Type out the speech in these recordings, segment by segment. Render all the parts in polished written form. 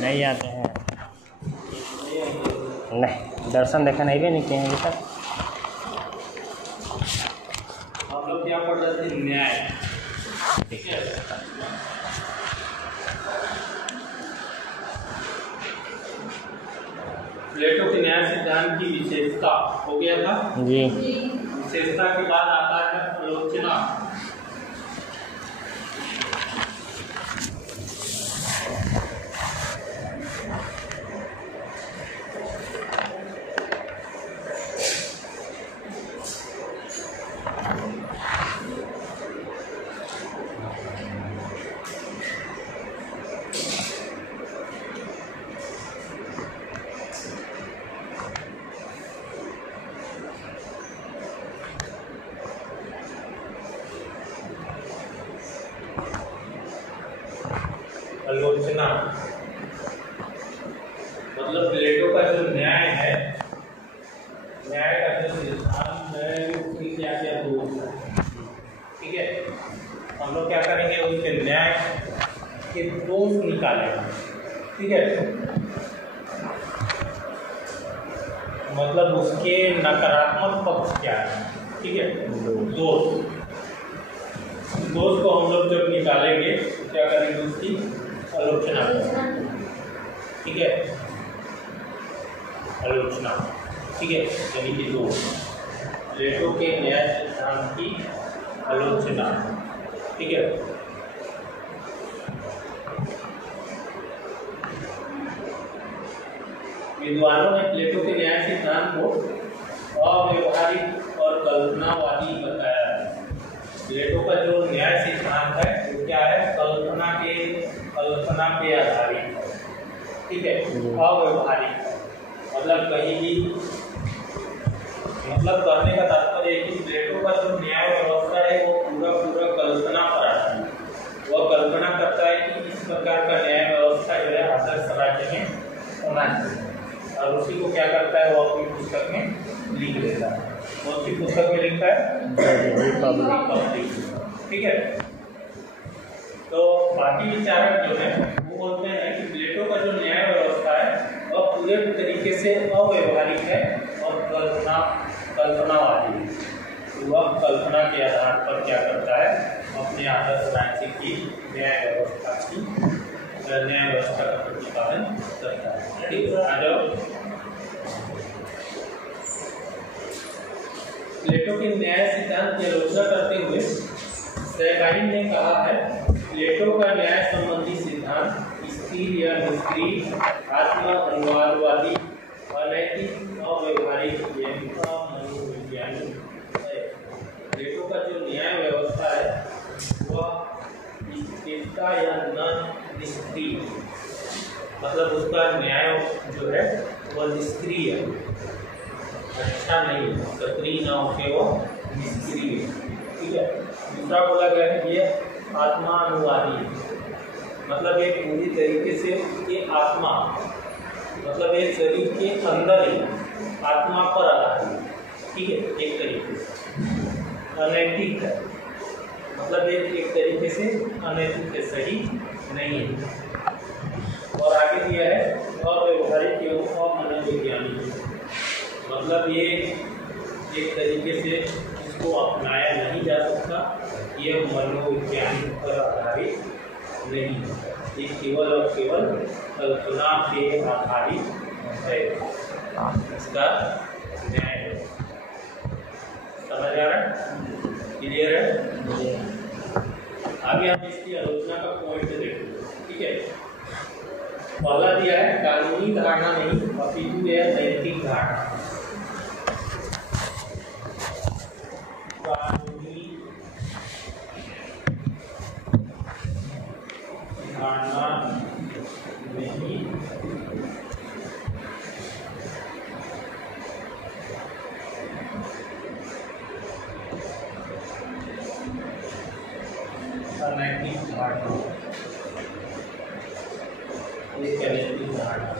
नहीं आते हैं, नहीं दर्शन देखा नहीं भी नहीं किए हैं अभी तक। हम लोग क्या पढ़ रहे थे? न्याय। ठीक है, प्लेटो के न्याय सिद्धांत की विशेषता हो गया था जी। विशेषता के बाद आता है आलोचना। आलोचना मतलब प्लेटो का जो न्याय है, न्याय का जो सिद्धांत है उसकी क्या क्या दोष है। ठीक है, हम लोग क्या करेंगे? उसके न्याय के दोष निकालेंगे। ठीक है, मतलब उसके नकारात्मक पक्ष क्या है। ठीक है, दोष को हम लोग जब निकालेंगे तो क्या करेंगे? उसकी आलोचना करेंगे। ठीक है, आलोचना। ठीक है, यानी कि दोष, प्लेटो के न्याय सिद्धांत की आलोचना। ठीक है, विद्वानों ने प्लेटो के न्याय सिद्धांत को अव्यवहारिक और कल्पनावादी बताया है। प्लेटो का जो न्याय सिद्धांत है वो क्या है? कल्पना पे आधारित है। ठीक है, अव्यवहारिक मतलब कहीं भी, मतलब कहने का तात्पर्य है कि प्लेटो का जो न्याय व्यवस्था है वो पूरा कल्पना पर आधारित है। वह कल्पना करता है कि इस प्रकार का न्याय व्यवस्था जो है आदर्श राज्य में होना चाहिए, और उसी को क्या करता है? वो अपनी पुस्तक में लिख देता है। कौन सी पुस्तक में लिखता है? ठीक है, तो बाकी विचारक जो है वो बोलते हैं कि प्लेटो का जो न्याय व्यवस्था है वह पूरे तरीके से अव्यवहारिक है और कल्पनावादी है। वह कल्पना के आधार पर क्या करता है? अपने आदर्श राज्य की न्याय व्यवस्था का प्रतिपादन करता है। ठीक है, आ जाओ। प्लेटो के न्याय सिद्धांत की आलोचना करते हुए सैकाइन ने कहा है, प्लेटो का न्याय संबंधी सिद्धांत स्थिर या निष्क्रिय, आत्मा अनुवादवादी, अनैतिक, अव्यवहारिक, मनोवैज्ञानिक है। प्लेटो का जो न्याय व्यवस्था है वह स्थिरता या न निष्क्रिय, मतलब उसका न्याय जो है वह निष्क्रिय, अच्छा नहीं, सक्रिय ना होके वो निष्क्रिय। ठीक है, दूसरा बोला गया है ये आत्मा अनुवादी है, मतलब ये पूरी तरीके से ये आत्मा, मतलब ये शरीर के अंदर ही आत्मा पर आधारित है। ठीक है, एक तरीके से अनैतिक है, मतलब एक तरीके से अनैतिक है, सही नहीं है। और आगे दिया है अव्यवहारिक एवं अमनोवैज्ञानिक, मतलब ये एक तरीके से इसको अपनाया नहीं जा सकता, यह मनोविज्ञान पर आधारित नहीं है, ये केवल और केवल कल्पना पे आधारित है। इसका न्याय है। समझ आ रहा है? क्लियर है? आगे हम इसकी आलोचना का पॉइंट देखेंगे। ठीक है, पहला दिया है कानूनी धारणा नहीं अपितु है नैतिक धारणा। कानूनी धारणा नहीं अनैतिक धारणा, एक अनैतिक धारणा।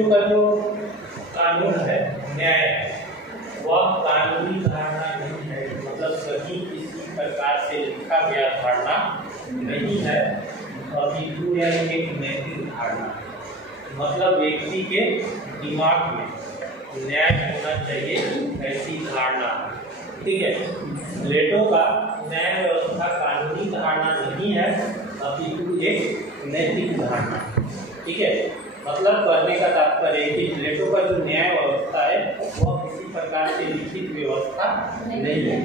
प्लेटो का जो कानून है, न्याय, वह कानूनी धारणा नहीं है, मतलब सही किसी प्रकार से लिखा गया धारणा नहीं है, अपितु यह एक नैतिक धारणा, मतलब व्यक्ति के दिमाग में न्याय होना चाहिए ऐसी धारणा। ठीक है, प्लेटो का न्याय व्यवस्था कानूनी धारणा नहीं है, अपितु एक नैतिक धारणा। ठीक है, मतलब कहने का तात्पर्य है कि प्लेटो का जो न्याय व्यवस्था है वह किसी प्रकार से लिखित व्यवस्था नहीं है,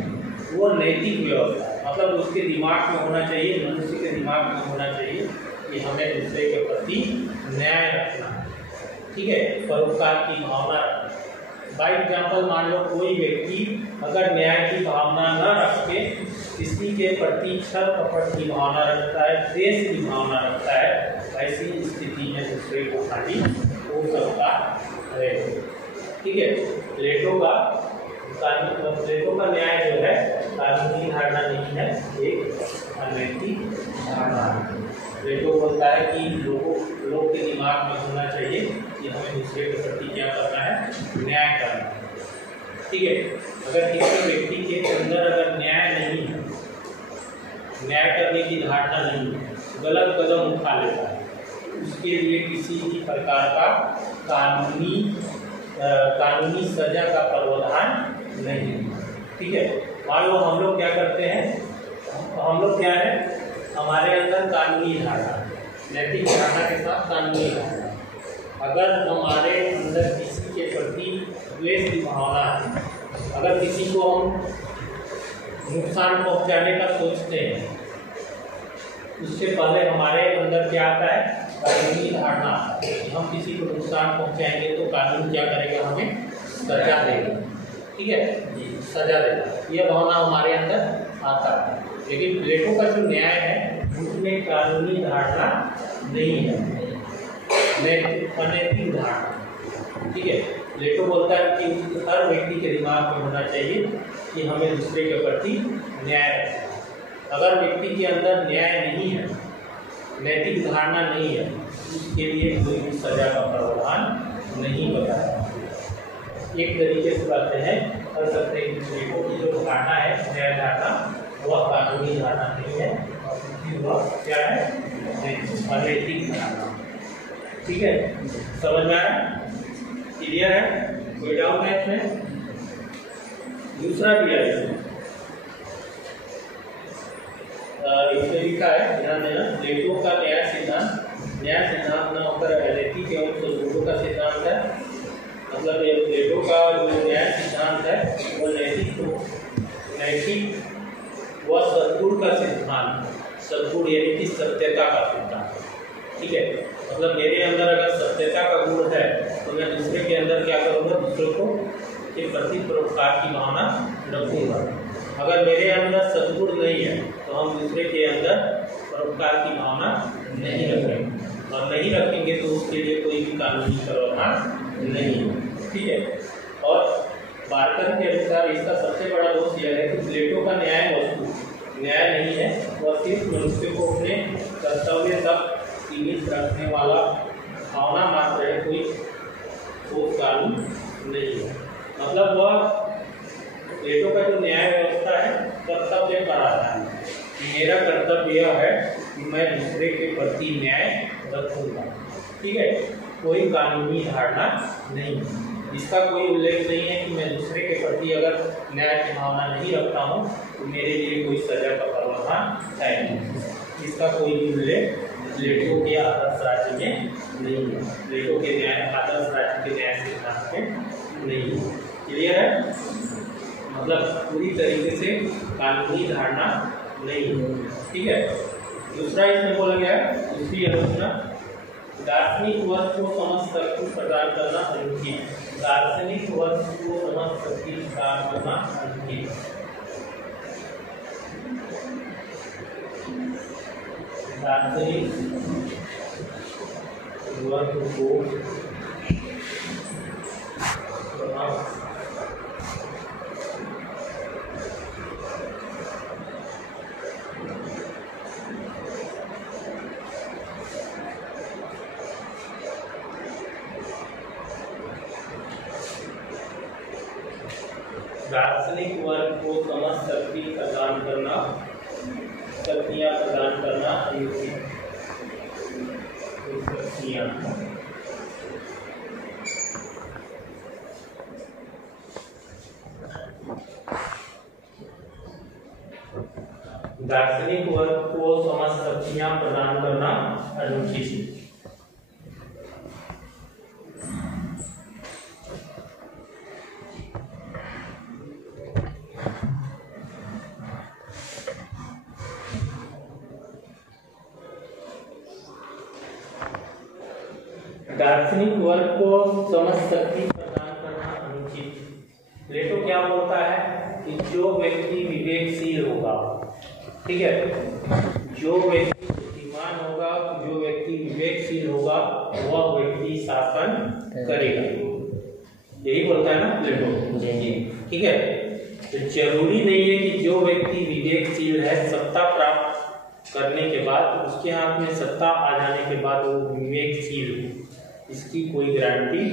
वो नैतिक व्यवस्था है, मतलब उसके दिमाग में होना चाहिए, मनुष्य के दिमाग में होना चाहिए कि हमें दूसरे के प्रति न्याय रखना है। ठीक है, परोपकार की भावना रखना। बाई एग्जाम्पल मान लो कोई व्यक्ति अगर न्याय की भावना न रख के किसी के प्रति छल कपट की भावना रखता है, द्वेष की भावना रखता है, ऐसी स्थिति में दूसरे को हानि हो सकता है। ठीक है, प्लेटो का न्याय जो है कानूनी धारणा नहीं है, एक अनैतिक धारणा है। प्लेटो बोलता है कि लोग के दिमाग में होना चाहिए कि हमें दूसरे के प्रति क्या करना है, न्याय करना है। ठीक है, अगर किसी व्यक्ति के अंदर अगर न्याय नहीं है, न्याय करने की धारणा नहीं है, गलत कदम उठा लेता है, उसके लिए किसी भी प्रकार का कानूनी सजा का प्रावधान नहीं है। ठीक है, मान लो हम लोग क्या करते हैं, हम लोग क्या है, हमारे अंदर कानूनी धारणा, नैतिक धारणा के साथ कानूनी धारणा, अगर हमारे अंदर किसी के प्रति द्वेष की भावना है, अगर किसी को हम नुकसान पहुंचाने का सोचते हैं, उससे पहले हमारे अंदर क्या आता है, कानूनी धारणा आता है। हम किसी को नुकसान पहुंचाएंगे तो कानून क्या करेगा, हमें सजा देगा। ठीक है, सजा देगा, यह भावना हमारे अंदर आता है। लेकिन प्लेटो का जो न्याय है उसमें कानूनी धारणा नहीं है, अनैतिक धारणा। ठीक है, प्लेटो बोलता है कि हर व्यक्ति के दिमाग में होना चाहिए कि हमें दूसरे के प्रति न्याय रखना। अगर व्यक्ति के अंदर न्याय नहीं है, नैतिक धारणा नहीं है, उसके लिए कोई भी सजा का प्रावधान नहीं बताया। एक तरीके से कहते हैं, कर सकते हैं कि प्लेटो की जो धारणा है, न्याय धारणा, वह कानूनी धारणा नहीं है, वह क्या है, अनैतिक धारणा। ठीक है, समझ में आया, क्लियर है, कोई डाउट है इसमें? दूसरा भी है इसमें लिखा है, ध्यान देना, प्लेटो का न्याय सिद्धांत न होकर अनैतिक एवं सद्गुणों का सिद्धांत है। मतलब ये प्लेटो का जो न्याय सिद्धांत है वो नैतिक व सद्गुण का सिद्धांत, सद्गुण यानी कि सत्यता का सिद्धांत। ठीक है, मतलब मेरे अंदर अगर सत्यता का गुण है तो मैं दूसरे के अंदर क्या करूँगा, दूसरों को के प्रति परोपकार की भावना रखूँगा। अगर मेरे अंदर सद्गुण नहीं है तो हम दूसरे के अंदर परोपकार की भावना नहीं रखेंगे, और नहीं रखेंगे तो उसके लिए कोई भी कानूनी प्रावधान नहीं है। ठीक है, और बार्कर के अनुसार इसका सबसे बड़ा दोष यह है कि प्लेटो का न्याय वस्तु न्याय नहीं है, वह सिर्फ मनुष्य को अपने कर्तव्य तक सीमित रखने वाला भावना मात्र है, कोई ठोस कानून नहीं है। मतलब वह प्लेटो का जो न्याय व्यवस्था है कर्तव्य पर आता है, मेरा कर्तव्य यह है कि मैं दूसरे के प्रति न्याय रखूँगा। ठीक है, कोई कानूनी धारणा नहीं, इसका कोई उल्लेख नहीं है कि मैं दूसरे के प्रति अगर न्याय की भावना नहीं रखता हूँ तो मेरे लिए कोई सजा का प्रावधान है नहीं। इसका कोई भी उल्लेख प्लेटो के आदर्श राज्य में नहीं है, प्लेटो के न्याय आदर्श राज्य के न्याय सिद्धांत में नहीं है। क्लियर है, मतलब पूरी तरीके से कानूनी धारणा नहीं है। ठीक है, दूसरा इसमें बोला गया है, दूसरी आलोचना, दार्शनिक वर्ष को समझ शक्ति प्रदान करना अनुचित है। दार्शनिक वर्ष को समझ शक्ति प्रदान करना अनुचित है। दार्शनिक वर्ष को दार्शनिक वर्ग को समझ शक्तियाँ प्रदान करना अनुचित। दार्शनिक वर्ग को समझ शक्तियाँ प्रदान करना अनुचित। दार्शनिक वर्ग को समझ शक्ति प्रदान करना अनुचित। प्लेटो क्या बोलता है कि जो व्यक्ति विवेकशील होगा, ठीक है, जो व्यक्ति बुद्धिमान होगा, जो व्यक्ति विवेकशील होगा, वह व्यक्ति शासन करेगा। यही बोलता है ना प्लेटो जी, ठीक है। तो जरूरी नहीं है कि जो व्यक्ति विवेकशील है, सत्ता प्राप्त करने के बाद, उसके हाथ में सत्ता आ जाने के बाद वो विवेकशील हो, इसकी कोई गारंटी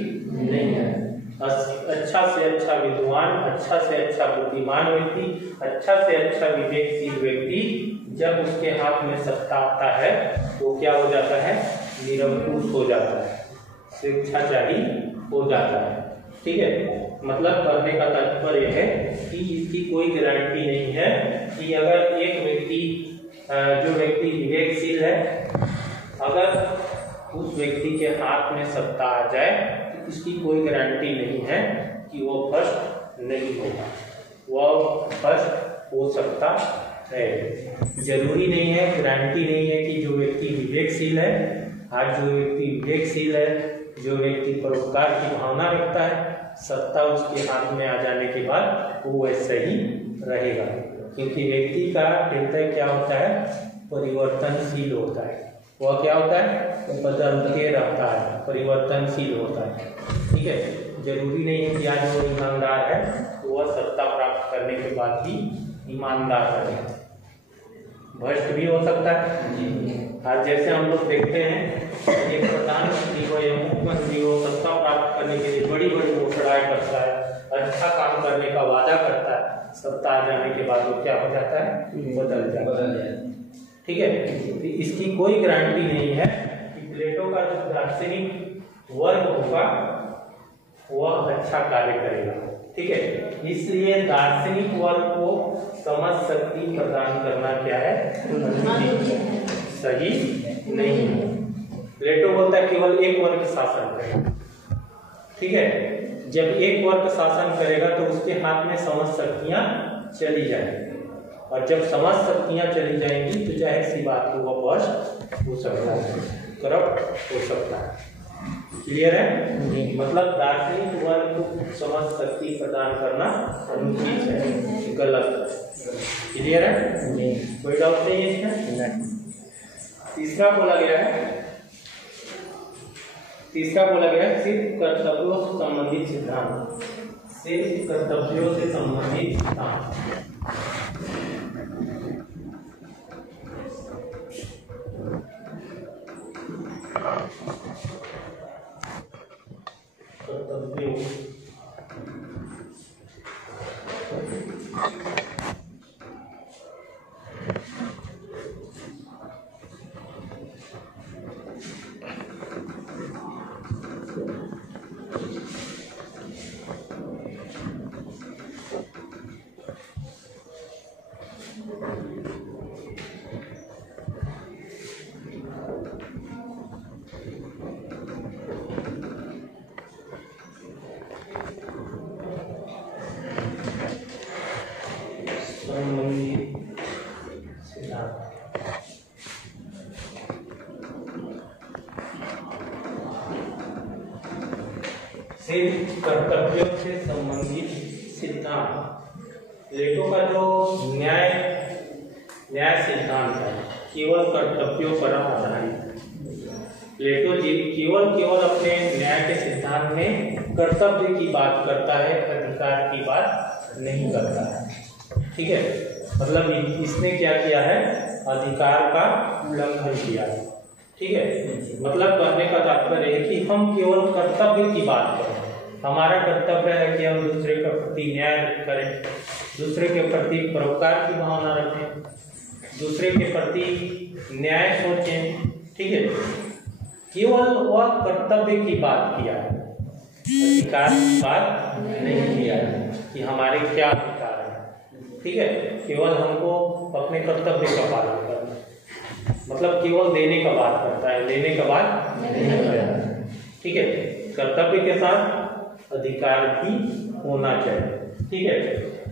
नहीं है। अच्छा से अच्छा विद्वान, अच्छा से अच्छा बुद्धिमान व्यक्ति, अच्छा से अच्छा विवेकशील व्यक्ति जब उसके हाथ में सत्ता आता है तो क्या हो जाता है, निरंकुश हो जाता है, स्वेच्छाचारी हो जाता है, ठीक है। मतलब कहने का तात्पर्य है कि इसकी कोई गारंटी नहीं है कि अगर एक व्यक्ति, जो व्यक्ति विवेकशील है, अगर उस व्यक्ति के हाथ में सत्ता आ जाए तो इसकी कोई गारंटी नहीं है कि वो भ्रष्ट नहीं होगा, वह भ्रष्ट हो सकता है। जरूरी नहीं है, गारंटी नहीं है कि जो व्यक्ति विवेकशील है, आज जो व्यक्ति विवेकशील है, जो व्यक्ति परोपकार की भावना रखता है, सत्ता उसके हाथ में आ जाने के बाद वो वैसे ही रहेगा। क्योंकि व्यक्ति का हृदय क्या होता है, परिवर्तनशील होता है। वह क्या होता है, बदलते रहता है, परिवर्तनशील होता है, ठीक है। जरूरी नहीं है कि आज वो ईमानदार है तो वह सत्ता प्राप्त करने के बाद भी ईमानदार रहे, भ्रष्ट भी हो सकता है। आज जैसे हम लोग देखते हैं एक प्रधानमंत्री हो या मुख्यमंत्री हो, सत्ता प्राप्त करने के लिए बड़ी बड़ी घोषणाएं करता है, अच्छा काम करने का वादा करता है, सत्ता आ जाने के बाद वो क्या हो जाता है, बदल जाता है, ठीक है। इसकी कोई गारंटी नहीं है कि प्लेटो का जो दार्शनिक वर्ग होगा वह अच्छा कार्य करेगा, ठीक है। इसलिए दार्शनिक वर्ग को समझ शक्ति प्रदान करना क्या है, सही नहीं है। प्लेटो बोलता है केवल एक वर्ग शासन करेगा, ठीक है। जब एक वर्ग शासन करेगा तो उसके हाथ में समझ शक्तियां चली जाएंगी, और जब समझ शक्तियां चली जाएंगी तो जाहिर सी बात है वह भ्रष्ट हो सकता है, करप्ट हो सकता है। क्लियर है? मतलब दार्शनिक वर्ग को समझ शक्ति प्रदान करना अनुचित है, गलत। क्लियर है? कोई डाउट नहीं है इसमें? तीसरा बोला गया है सिर्फ कर्तव्यों से संबंधित सिद्धांत, सिर्फ कर्तव्यों से संबंधित सिद्धांत। सिर्फ कर्तव्यों से संबंधित सिद्धांत। प्लेटो का जो न्याय सिद्धांत है केवल कर्तव्यों पर आधारित। प्लेटो जी केवल अपने न्याय के सिद्धांत में कर्तव्य की बात करता है, अधिकार की बात नहीं करता है, ठीक है। मतलब इसने क्या किया है, अधिकार का उल्लंघन किया है, ठीक है। मतलब कहने का तात्पर्य है कि हम केवल कर्तव्य की बात करें, हमारा कर्तव्य है कि हम दूसरे के प्रति न्याय करें, दूसरे के प्रति परोपकार की भावना रखें, दूसरे के प्रति न्याय सोचें। ठीक है, केवल वह कर्तव्य की बात किया है, अधिकार की बात नहीं किया है कि हमारे क्या अधिकार है। ठीक है, केवल हमको अपने कर्तव्य का पालन करना, मतलब केवल देने का बात करता है, लेने का बात नहीं करता। ठीक है, कर्तव्य के साथ अधिकार भी होना चाहिए। ठीक है,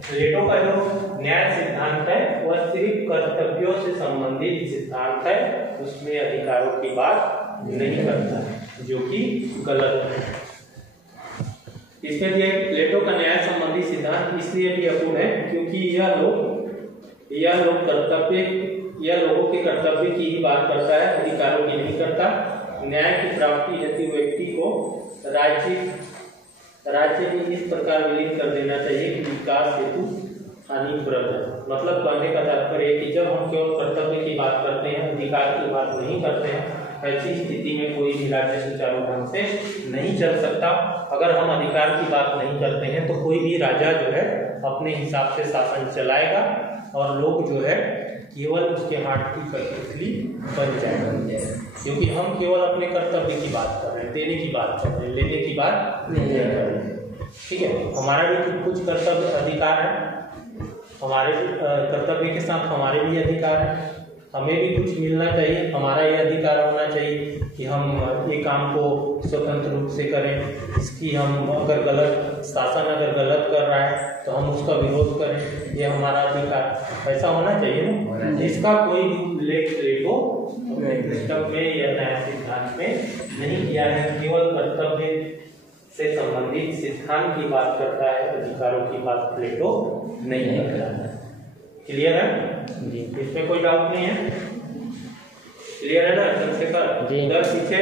प्लेटो का जो न्याय सिद्धांत है वह सिर्फ कर्तव्यों से संबंधित सिद्धांत है, उसमें अधिकारों की बात नहीं करता है, जो कि गलत है। इसमें दिया प्लेटो का न्याय संबंधी सिद्धांत इसलिए भी अपूर्ण है क्योंकि यह लोगों के कर्तव्य की ही बात करता है, अधिकारों की नहीं करता। न्याय की प्राप्ति हेतु व्यक्ति को राज्य में इस प्रकार विलीन कर देना चाहिए कि विकास हेतु हानिप्रद है। मतलब कहने का तात्पर्य है कि जब हम केवल कर्तव्य की बात करते हैं, अधिकार की बात नहीं करते हैं, ऐसी स्थिति में कोई भी राज्य सुचारू ढंग से नहीं चल सकता। अगर हम अधिकार की बात नहीं करते हैं तो कोई भी राजा जो है अपने हिसाब से शासन चलाएगा और लोग जो है केवल उसके हाथ की कठपुतली बन जाएगा, क्योंकि हम केवल अपने कर्तव्य की बात कर रहे हैं, देने की बात कर रहे हैं, लेने की बात नहीं कर रहे हैं। ठीक है, हमारा भी कुछ कर्तव्य अधिकार है, हमारे कर्तव्य के साथ हमारे भी अधिकार है, हमें भी कुछ मिलना चाहिए। हमारा ये अधिकार होना चाहिए कि हम ये काम को स्वतंत्र रूप से करें, इसकी हम अगर गलत शासन अगर गलत कर रहा है तो हम उसका विरोध करें, ये हमारा अधिकार ऐसा होना चाहिए ना। इसका कोई उल्लेख प्लेटो अपने पुस्तक में या न्याय सिद्धांत में नहीं किया है, केवल कर्तव्य से संबंधित सिद्धांत की बात करता है, अधिकारों की बात प्लेटो नहीं करता है। क्लियर है जी? इसमें कोई डाउट नहीं है? क्लियर है ना चंद्रशेखर? उधर पीछे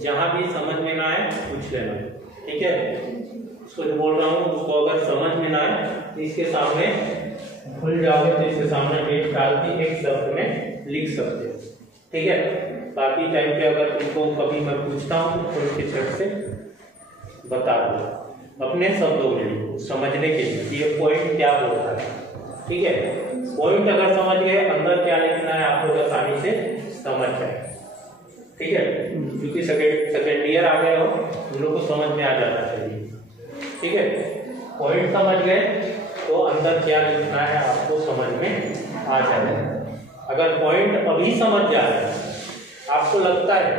जहां भी समझ में ना आए पूछ लेना। ठीक है, उसको जो बोल रहा हूँ उसको अगर समझ में ना आए तो इसके सामने भूल जाओगे तो इसके सामने डेट डाल के एक शब्द में लिख सकते हो। ठीक है, बाकी टाइम पे अगर तुमको कभी मैं पूछता हूँ तो थोड़ी सी झट से बता दो अपने शब्दों में समझने के लिए ये पॉइंट क्या बोल रहा है। ठीक है, पॉइंट अगर समझ गए अंदर क्या लिखना है आप लोग आसानी से समझ जाए। ठीक है, क्योंकि सेकेंड ईयर आ गए हो उन लोग को समझ में आ जाना चाहिए। ठीक है, पॉइंट समझ गए तो अंदर क्या लिखना है आपको समझ में आ जाएगा। अगर पॉइंट अभी समझ जा रहा है, आपको लगता है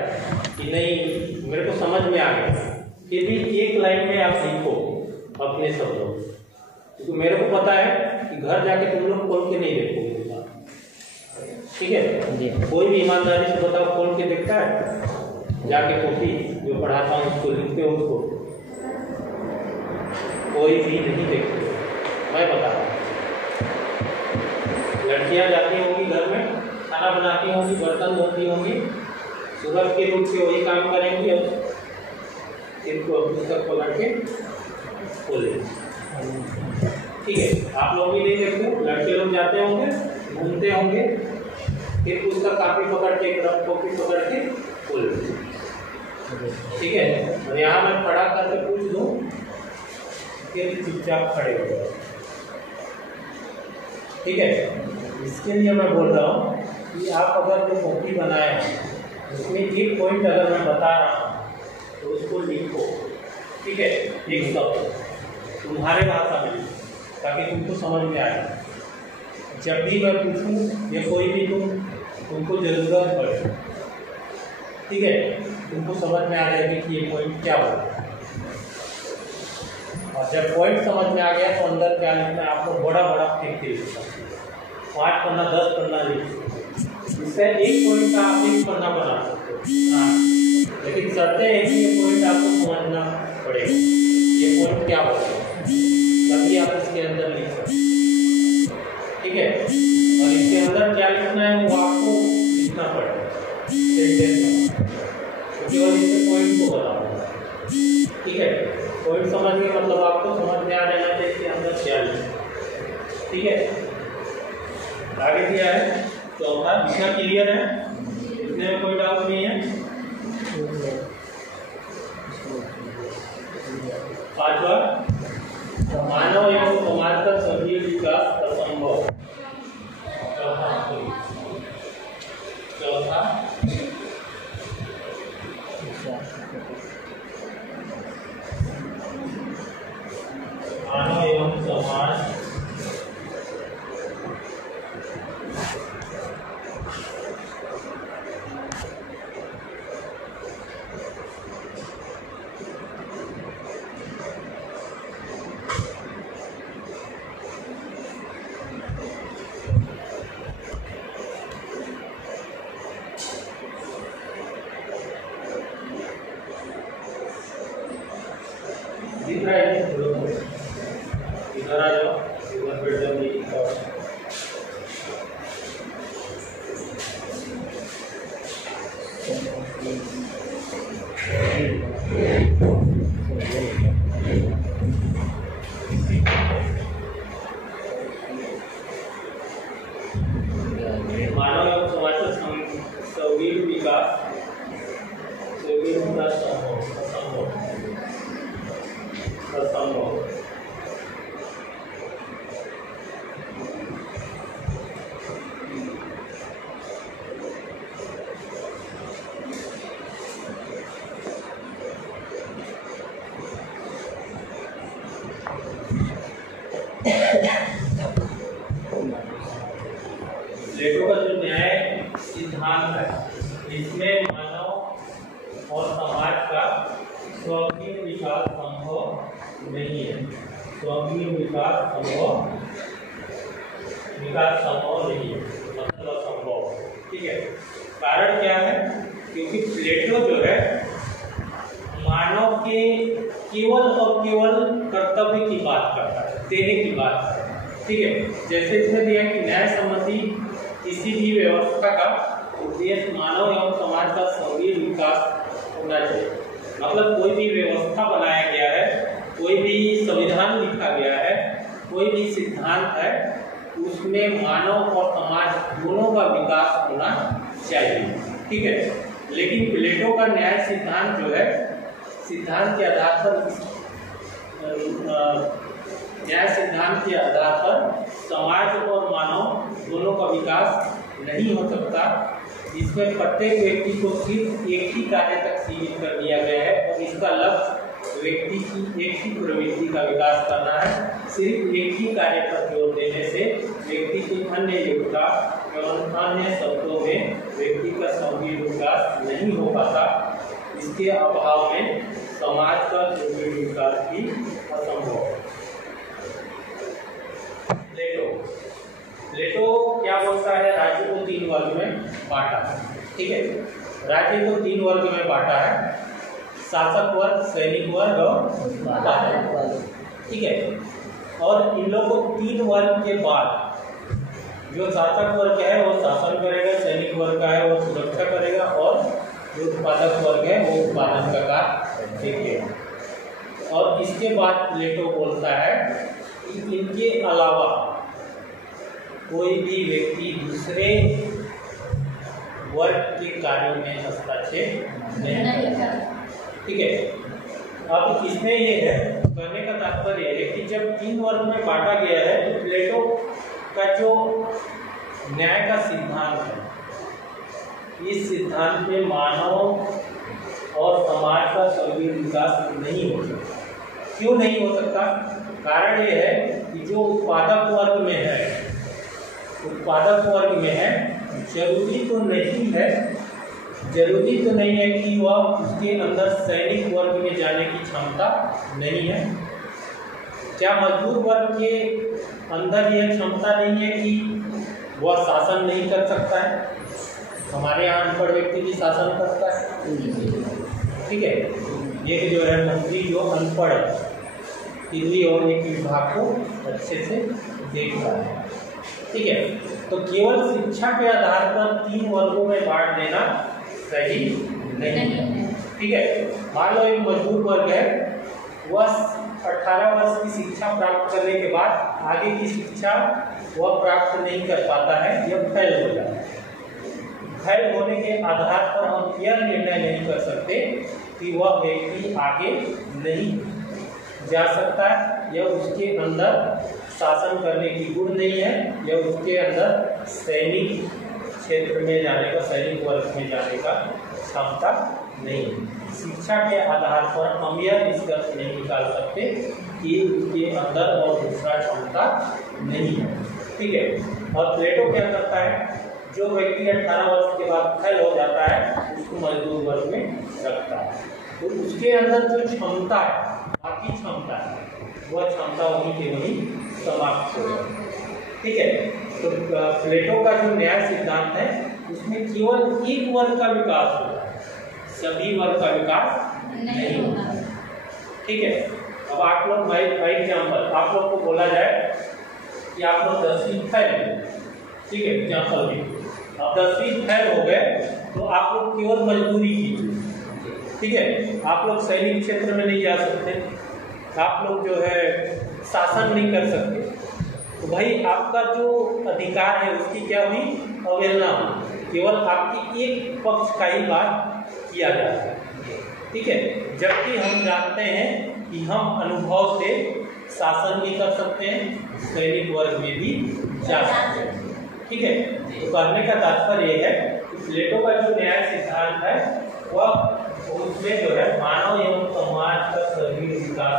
कि नहीं मेरे को समझ में आ गया, फिर भी एक लाइन में आप लिखो अपने शब्दों, क्योंकि मेरे को पता है कि घर जाके तुम लोग खोल के नहीं देखोगे। ठीक है जी, कोई भी ईमानदारी से बताओ खोल के देखता है? जाके कॉपी जो पढ़ाता हूँ उसको लिखते हो, उसको कोई भी नहीं देखते। मैं बता रहा हूँ, लड़कियां जाती होंगी घर में खाना बनाती होंगी, बर्तन धोती होंगी, सुबह के रूप से वही काम करेंगी और इनको पुस्तक पकड़ के खोले। ठीक है, आप लोग भी नहीं देखते, लड़के लोग जाते होंगे, घूमते होंगे, फिर पुस्तक कापी पकड़ के कॉपी पकड़ के खोल। ठीक है, और यहाँ मैं खड़ा करके पूछ दूँ फिर चुपचाप खड़े हो जाओ। ठीक है, इसके लिए मैं बोल रहा हूँ कि आप अगर जो कॉपी बनाए हैं उसमें एक पॉइंट अगर मैं बता रहा हूँ तो उसको लिखो। ठीक है, एक शब्द तुम्हारे भाषा में लिखो ताकि तुमको समझ में आए। जब भी मैं पूछूं या कोई भी तुमको जरूरत पड़े, ठीक है, तुमको समझ में आ जाएगी कि ये पॉइंट क्या होगा। और जब पॉइंट समझ में आ गया तो अंदर क्या लिखना है आपको बड़ा बड़ा फेंक के लिख सकते हो, 5 पन्ना 10 पन्ना लिख सकते हो। इससे एक पॉइंट का आप 1 पन्ना बना सकते हो। लेकिन शर्तें हैं कि ये पॉइंट आपको समझना पड़ेगा, ये पॉइंट क्या होगा, तभी आप इसके अंदर लिख सकते हैं। ठीक है, और इसके अंदर क्या लिखना है वो आपको लिखना पड़ेगा केवल इसके पॉइंट को बताऊंगा। ठीक है, पॉइंट समझ गए मतलब आपको समझ में आ जाना चाहिए कि अंदर क्या लिखना। ठीक है, आगे दिया है तो इतना क्लियर है, इतने में कोई डाउट नहीं है। पांचवा, मानव एवं समाज का सभी विकास असंभव। चौथा मानव एवं समाज दिख रहा है, इधर आ जाओ, इधर बैठ जाओ। मानव एवं समाज का सर्वांगीण विकास असंभव। प्लेटो का जो न्याय सिद्धांत है, इसमें मानव और समाज का सर्वांगीण विकास संभव नहीं है। सर्वांगीण विकास संभव नहीं है, मतलब असंभव। ठीक है, कारण क्या है? क्योंकि प्लेटो जो है मानव के केवल और केवल कर्तव्य की बात करता है, देने की बात करता है। ठीक है, जैसे इसमें दिया कि न्याय संबंधी किसी भी व्यवस्था का उद्देश्य मानव एवं समाज का सर्वांगीण विकास होना चाहिए। मतलब कोई भी व्यवस्था बनाया गया है, कोई भी संविधान लिखा गया है, कोई भी सिद्धांत है, उसमें मानव और समाज दोनों का विकास होना चाहिए। ठीक है, लेकिन प्लेटो का न्याय सिद्धांत जो है, सिद्धांत के आधार पर न्याय सिद्धांत के आधार पर समाज और मानव दोनों का विकास नहीं हो सकता। इसमें प्रत्येक व्यक्ति को सिर्फ एक ही कार्य तक सीमित कर दिया गया है और इसका लक्ष्य व्यक्ति की एक ही प्रवृत्ति का विकास करना है। सिर्फ एक ही कार्य पर जोर देने से व्यक्ति की अन्य योग्यता एवं अन्य शब्दों में व्यक्ति का सर्वांगीण विकास नहीं हो पाता। इसके अभाव में समाज का सर्वांगीण विकास भी असंभव है। प्लेटो क्या बोलता है? राज्य को 3 वर्ग में बांटा है। ठीक है, राज्य को 3 वर्ग में बांटा है, शासक वर्ग, सैनिक वर्ग और पालक वर्ग। ठीक है, और इन लोगों को 3 वर्ग के बाद जो शासक वर्ग है वो शासन करेगा, सैनिक वर्ग का है वो सुरक्षा करेगा और जो उत्पादक वर्ग है वो उत्पादन का कार्य देखेगा। और इसके बाद प्लेटो बोलता है कि इनके अलावा कोई भी व्यक्ति दूसरे वर्ग के कार्यों में हस्तक्षेप नहीं करता। ठीक है, अब इसमें ये है, कहने का तात्पर्य है कि जब 3 वर्ग में बांटा गया है तो प्लेटो का जो न्याय का सिद्धांत है, इस सिद्धांत में मानव और समाज का सर्वांगीण विकास नहीं हो सकता। क्यों नहीं हो सकता? कारण ये है कि जो उत्पादक वर्ग में है, जरूरी तो नहीं है कि वह उसके अंदर सैनिक वर्ग में जाने की क्षमता नहीं है। क्या मजदूर वर्ग के अंदर यह क्षमता नहीं है कि वह शासन नहीं कर सकता है? हमारे यहाँ अनपढ़ व्यक्ति भी शासन करता है। ठीक है, ये जो है मंत्री जो अनपढ़ है, हिंदी और एक विभाग को अच्छे से देख रहा है। ठीक है, तो केवल शिक्षा के आधार पर 3 वर्गों में बांट देना सही नहीं है। ठीक है, मान लो एक मजदूर वर्ग है, वह 18 वर्ष की शिक्षा प्राप्त करने के बाद आगे की शिक्षा वह प्राप्त नहीं कर पाता है, यह फेल हो जाता है। फेल होने के आधार पर हम यह निर्णय नहीं कर सकते कि वह व्यक्ति आगे नहीं जा सकता है, या उसके अंदर शासन करने की गुण नहीं है, या उसके अंदर सैनिक क्षेत्र में जाने का, सैनिक वर्ग में जाने का क्षमता नहीं है। शिक्षा के आधार पर हम यह निष्कर्ष नहीं निकाल सकते कि उसके अंदर और दूसरा क्षमता नहीं है। ठीक है। और प्लेटो क्या करता है, जो व्यक्ति 18 वर्ष के बाद फेल हो जाता है उसको मजदूर वर्ग में रखता है, तो उसके अंदर जो क्षमता है, बाकी क्षमता है, वह क्षमता वहीं के वहीं समाप्त हो जाती है। ठीक है। तो प्लेटो का जो न्याय सिद्धांत है उसमें केवल एक वर्ग का विकास होता है, सभी वर्ग का विकास नहीं होता। ठीक है। अब आप लोग बाई एग्जाम्पल आप लोग को बोला जाए कि आप लोग 10वीं फेल, ठीक है, एग्जाम्पल भी, अब 10वीं फेल हो गए तो आप लोग केवल मजदूरी कीजिए। ठीक है। आप लोग सैनिक क्षेत्र में नहीं जा सकते, आप लोग जो है शासन नहीं कर सकते, तो भाई आपका जो अधिकार है उसकी क्या हुई, अवहेलना हुई, केवल आपकी एक पक्ष का ही बात किया जाता है। ठीक है। जबकि हम जानते हैं कि हम अनुभव से शासन भी कर सकते हैं, सैनिक वर्ग में भी जा सकते हैं। ठीक है। तो कहने का तात्पर्य यह है कि प्लेटो का जो न्याय सिद्धांत है वह उसमें जो है मानव एवं समाज का सभी विकास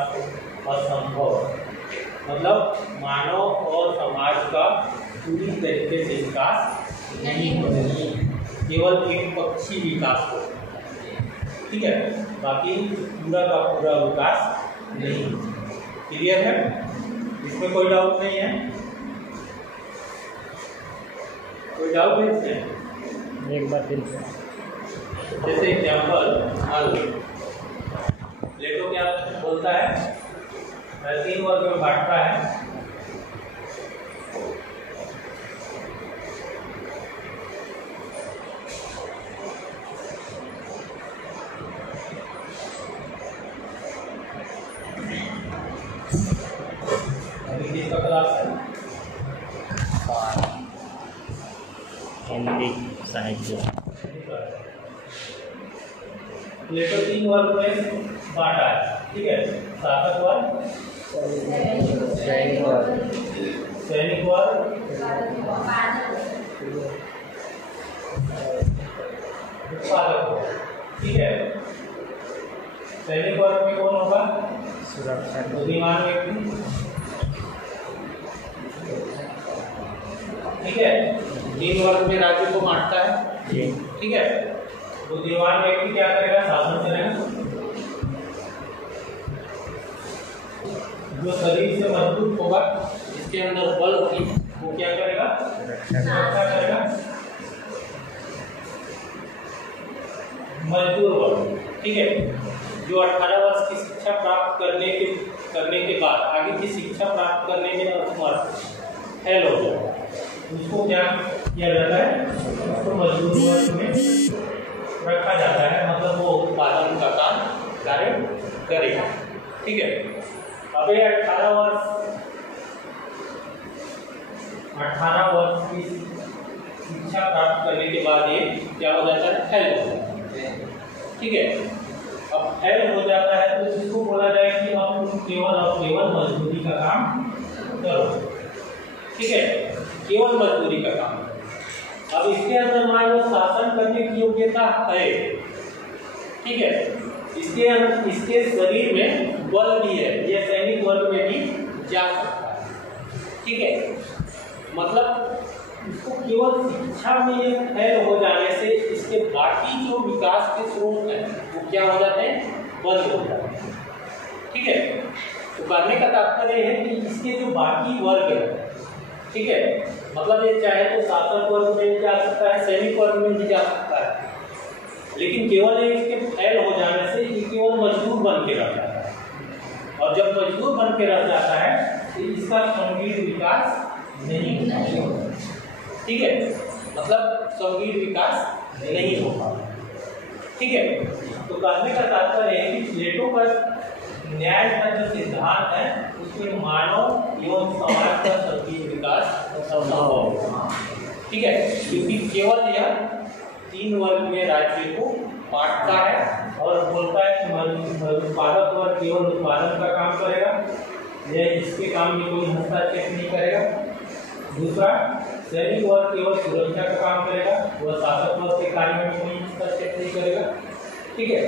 असंभव है, मतलब मानव और समाज का पूरी तरीके से विकास नहीं हो रही है, केवल एक पक्षी विकास हो। ठीक है। बाकी पूरा का पूरा विकास नहीं। क्लियर है? इसमें कोई डाउट नहीं है? कोई डाउट है इसमें? एक बार फिर जैसे एग्जाम्पल हल, प्लेटो क्या बोलता है, 3 वर्ग में बांटता है। अभी किसका क्लास है? हिंदी साहित्य। प्लेटो 3 वर्ग में बांटा है। ठीक है। शासक वर्ग, सैनिक वर्ग, उत्पादक वर्ग। ठीक है। सैनिक वर्ग में कौन होगा? सुरक्षा, बुद्धिमान व्यक्ति। ठीक है। 3 वर्ग में राज्य को बांटता है। ठीक है। बुद्धिमान व्यक्ति क्या करेगा? शासन करेगा। जो शरीर से मजबूत होगा, जिसके अंदर बल होगी, वो क्या करेगा? रक्षा करेगा। मजदूर वर्ग, ठीक है, जो 18 वर्ष की शिक्षा प्राप्त करने के बाद आगे की शिक्षा प्राप्त करने में असमर्थ फेल हो जाए, उसको क्या किया जाता है? उसको मजदूर वर्ग में रखा जाता है, मतलब वो उत्पादन का कार्य करेगा। ठीक है। अब ये 18 वर्ष की शिक्षा प्राप्त करने के बाद ये क्या हो जाता है? फेल हो जाता है। ठीक है। अब फेल हो जाता है तो इसको बोला जाए कि अब तुम केवल और केवल मजदूरी का काम करो। ठीक है। केवल मजदूरी का काम। अब इसके अंदर मान लो शासन करने की योग्यता है। ठीक है। इसके शरीर में बल भी है, यह सैनिक वर्ग में भी जा सकता है। ठीक है। मतलब इसको केवल शिक्षा में फेल हो जाने से इसके बाकी जो विकास के स्रोत हैं वो क्या हो जाते हैं? बंद हो जाते हैं। ठीक है। तो कहने का तात्पर्य है कि इसके जो बाकी वर्ग है, ठीक है, मतलब ये चाहे तो शासक वर्ग में जा सकता है, सैनिक वर्ग में भी जा सकता है, लेकिन केवल इसके फेल हो जाने से ये केवल मजदूर बन के रह जाता है, और जब मजदूर बन के रह जाता है तो इसका संगीत विकास नहीं होता। ठीक है। मतलब संगीत विकास नहीं होगा। ठीक है। तो कहने का तात्पर्य है कि प्लेटो का न्याय का जो सिद्धांत है उसमें मानव एवं समाज का संगीत विकास संभव है। ठीक है। क्योंकि केवल यह 3 वर्ग में राज्य को बांटता है और बोलता है कि उत्पादक वर्ग केवल उत्पादन का काम करेगा, यह इसके काम में कोई हस्तक्षेप नहीं करेगा। दूसरा, सैनिक वर्ग केवल सुरक्षा का काम करेगा, वह शासक वर्ग के कार्य में कोई हस्तक्षेप नहीं करेगा। ठीक है,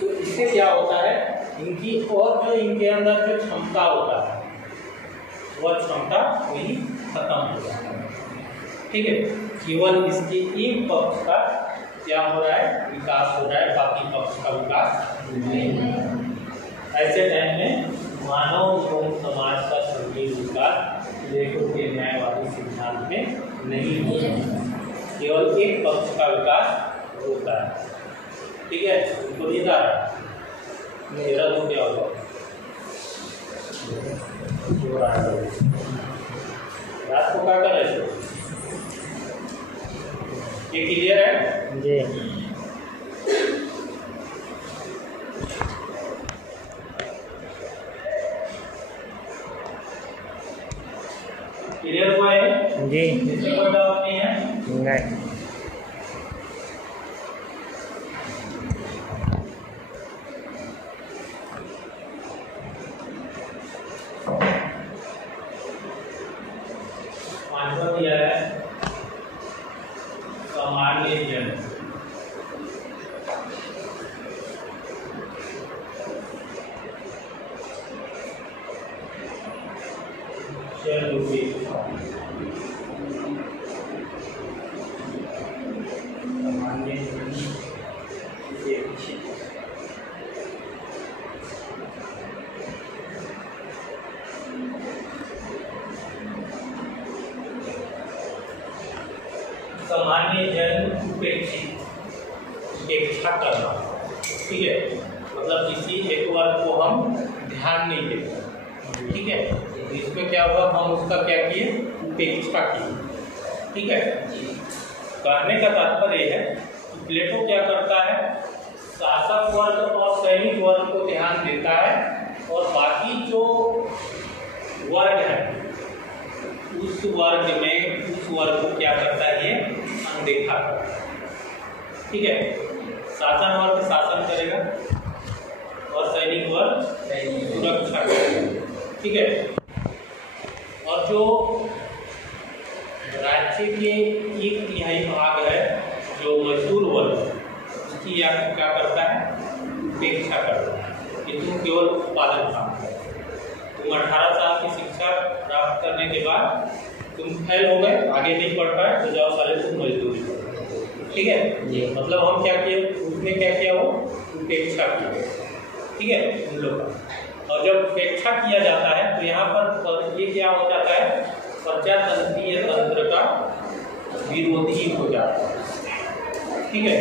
तो इससे क्या होता है, इनकी और जो इनके अंदर जो क्षमता होता है वह क्षमता वही खत्म हो जाता है। ठीक है, केवल इसके एक पक्ष का क्या हो रहा है, विकास हो रहा है, बाकी पक्ष का विकास नहीं हो रहा है। ऐसे टाइम में मानव एवं समाज का संकीर्ण विकास लेखकों के न्यायवादी सिद्धांत में नहीं होता, केवल एक पक्ष का विकास होता है। ठीक है, तो क्या होगा, रात को क्या कर रहे थे, ये क्लियर है जी? क्लियर हुआ है जी? इसमें कोई डाउट नहीं है? नहीं। पांचवा दिया है सामान्य जन। सामान्य जन सामान्य जन उपेक्षा करना। ठीक है, मतलब किसी एक वर्ग को हम ध्यान नहीं देते। ठीक है, तो इसमें क्या हुआ, हम उसका क्या किए, उपेक्षा की। ठीक है, कहने का तात्पर्य है कि प्लेटो क्या करता है, शासक वर्ग और सैनिक वर्ग को ध्यान देता है और बाकी जो वर्ग है उस वर्ग को क्या करता है, ये अनदेखा करता है। ठीक है, शासन वर्ग शासन करेगा और सैनिक वर्ग सुरक्षा करेगा। ठीक है, और जो राज्य के एक तिहाई भाग है जो मजदूर वर्ग, उसकी क्या करता है, उपेक्षा करता है कि तुम केवल उत्पादन काम करो। तुम 18 साल की शिक्षा प्राप्त करने के बाद तुम फेल हो गए, आगे नहीं पढ़ पाए, तो जाओ साले तुम मजदूरी करो। ठीक है, मतलब हम क्या किए, उसने क्या किया, वो उपेक्षा किया। ठीक है, उन लोग का। और जब उपेक्षा किया जाता है तो यहाँ पर ये क्या हो जाता है, प्रजातंत्रीय तंत्र का विरोधी हो जाता है। ठीक है,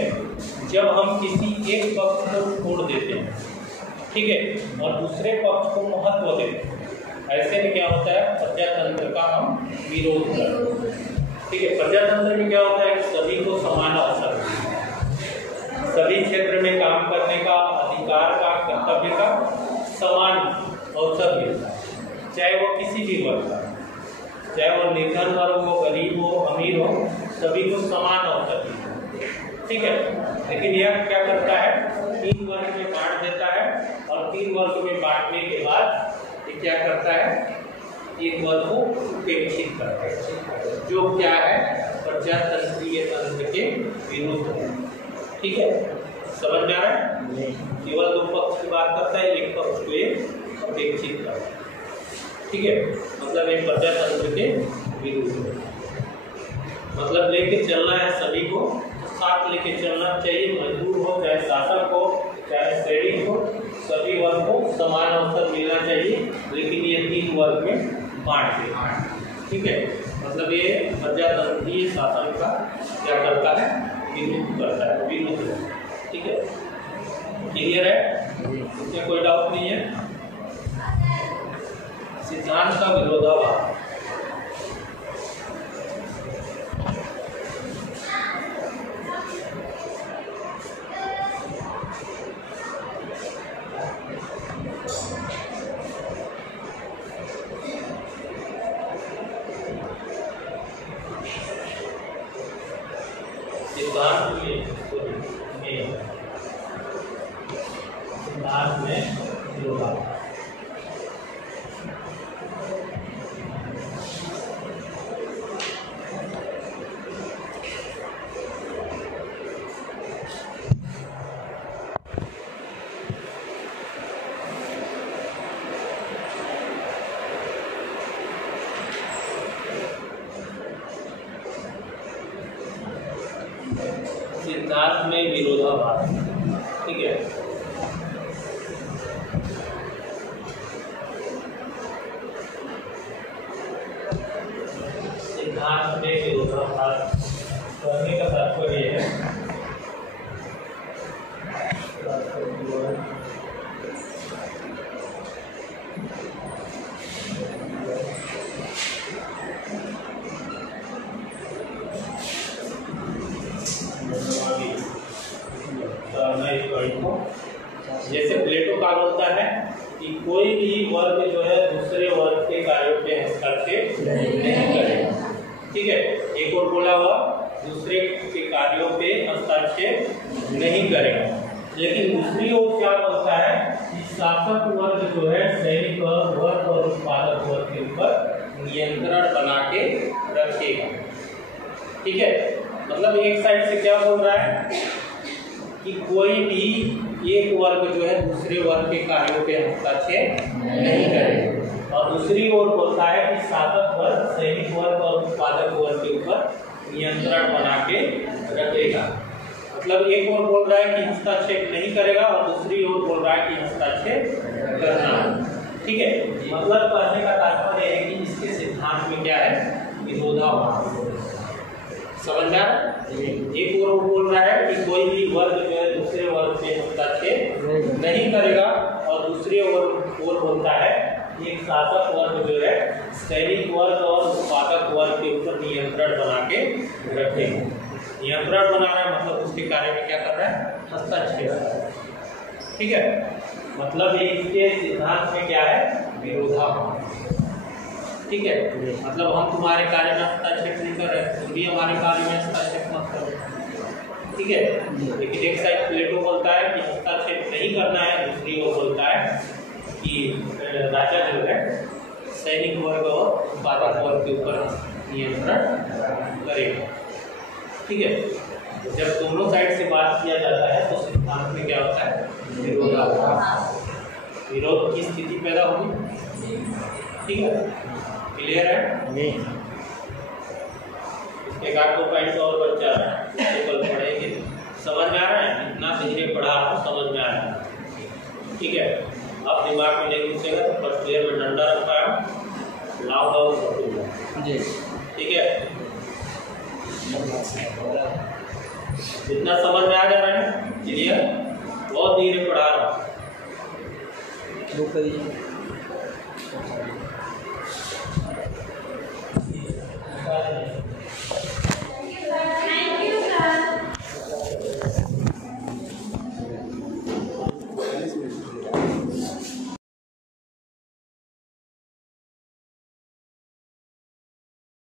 जब हम किसी एक पक्ष को छोड़ देते हैं, ठीक है, और दूसरे पक्ष को महत्व देते हैं, ऐसे में क्या होता है, प्रजातंत्र का हम विरोध करते हैं। ठीक है, प्रजातंत्र में क्या होता है, सभी को समान अवसर, सभी क्षेत्र में काम करने का अधिकार का, कर्तव्य का समान अवसर मिलता है, चाहे वो किसी भी वर्ग का, चाहे वो निर्धन वर्ग हो, गरीब हो, अमीर हो, सभी को समान अवसर मिलता है। ठीक है, लेकिन यह क्या करता है, 3 वर्ग में बांट देता है और 3 वर्ग में बांटने के बाद ये क्या करता है, एक वर्ग को उपेक्षित करता है, जो क्या है, प्रजातंत्रीय तंत्र के विरुद्ध है। ठीक है, समझ में आ रहा है? केवल 2 पक्ष की बात करता है, एक पक्ष को ये उपेक्षित करता है। ठीक है, मतलब एक प्रजातंत्र के विरुद्ध है, मतलब लेके चलना है सभी को, साथ लेके चलना चाहिए, मजदूर हो चाहे शासक हो चाहे सैनिक हो, सभी वर्ग को समान अवसर मिलना चाहिए, लेकिन ये 3 वर्ग में बांट दे। ठीक है, मतलब ये प्रजातंत्रीय शासन का क्या करता है, विरोध करता है, विरोध। ठीक है, क्लियर है, इसमें कोई डाउट नहीं है। सिद्धांत का विरोधाभास। सिद्धांत में सिद्धांत में विरोधाभास। ठीक है, सिद्धांत में विरोधाभास कहने का तात्पर्य है जैसे प्लेटो का बोलता है कि कोई भी वर्ग जो है दूसरे वर्ग के कार्यों पे हस्तक्षेप नहीं करेगा। ठीक है, एक और बोला हुआ दूसरे के कार्यों पे हस्तक्षेप नहीं करेगा। लेकिन दूसरी ओर क्या बोलता है कि शासक वर्ग जो है सैनिक वर्ग और उत्पादक वर्ग के ऊपर नियंत्रण बना के रखेगा। ठीक है, मतलब एक साइड से क्या बोल रहा है कि कोई भी एक वर्ग जो है दूसरे वर्ग के कार्यों पे हस्तक्षेप नहीं करेगा, और दूसरी ओर बोलता है कि शासक वर्ग सैनिक वर्ग और उत्पादक वर्ग के ऊपर नियंत्रण बना के रखेगा। मतलब एक ओर बोल रहा है कि हस्तक्षेप नहीं करेगा और दूसरी ओर बोल रहा है कि हस्तक्षेप करना। ठीक है, मतलब कहने का तात्पर्य है कि इसके सिद्धांत में क्या है, विरोधाभास। समझ में आ रहा है? एक ओर बोल रहा है कि कोई भी वर्ग जो है दूसरे वर्ग पे हस्तक्षेप नहीं करेगा, और दूसरे ओर बोलता है कि एक शासक वर्ग जो है सैनिक वर्ग और उत्पादक वर्ग के ऊपर नियंत्रण बना के रखेगा। नियंत्रण बना रहा है मतलब उसके कार्य में क्या कर रहा है, हस्तक्षेप। ठीक है, मतलब इसके सिद्धांत में क्या है, विरोधाभास। ठीक है, मतलब हम तुम्हारे कार्य में हस्तक्षेप नहीं कर रहे, तुम भी हमारे कार्य में हस्तक्षेप मत करो। ठीक है, लेकिन एक साइड प्लेटो बोलता है कि हस्तक्षेप नहीं करना है, दूसरी ओर बोलता है कि राजा जो है सैनिक वर्ग और उत्पादक वर्ग के ऊपर नियंत्रण करेगा। ठीक है, जब दोनों साइड से बात किया जाता है तो सिद्धांत में क्या होता है, विरोधाभास। विरोध की स्थिति पैदा होगी। ठीक है, क्लियर है? इसके बाद 2 पॉइंट और बच जा रहा है, तो कल पढ़ेंगे। समझ में आ रहा है? इतना धीरे पढ़ा आपको समझ में आ रहा है। ठीक है, अब दिमाग में नहीं घुसेगा तो फर्स्ट ईयर में डंडा रखा है, लाओ लाओ सब जी। ठीक है, इतना समझ में आ जा रहा है? क्लियर? बहुत धीरे पढ़ा रहा हूँ।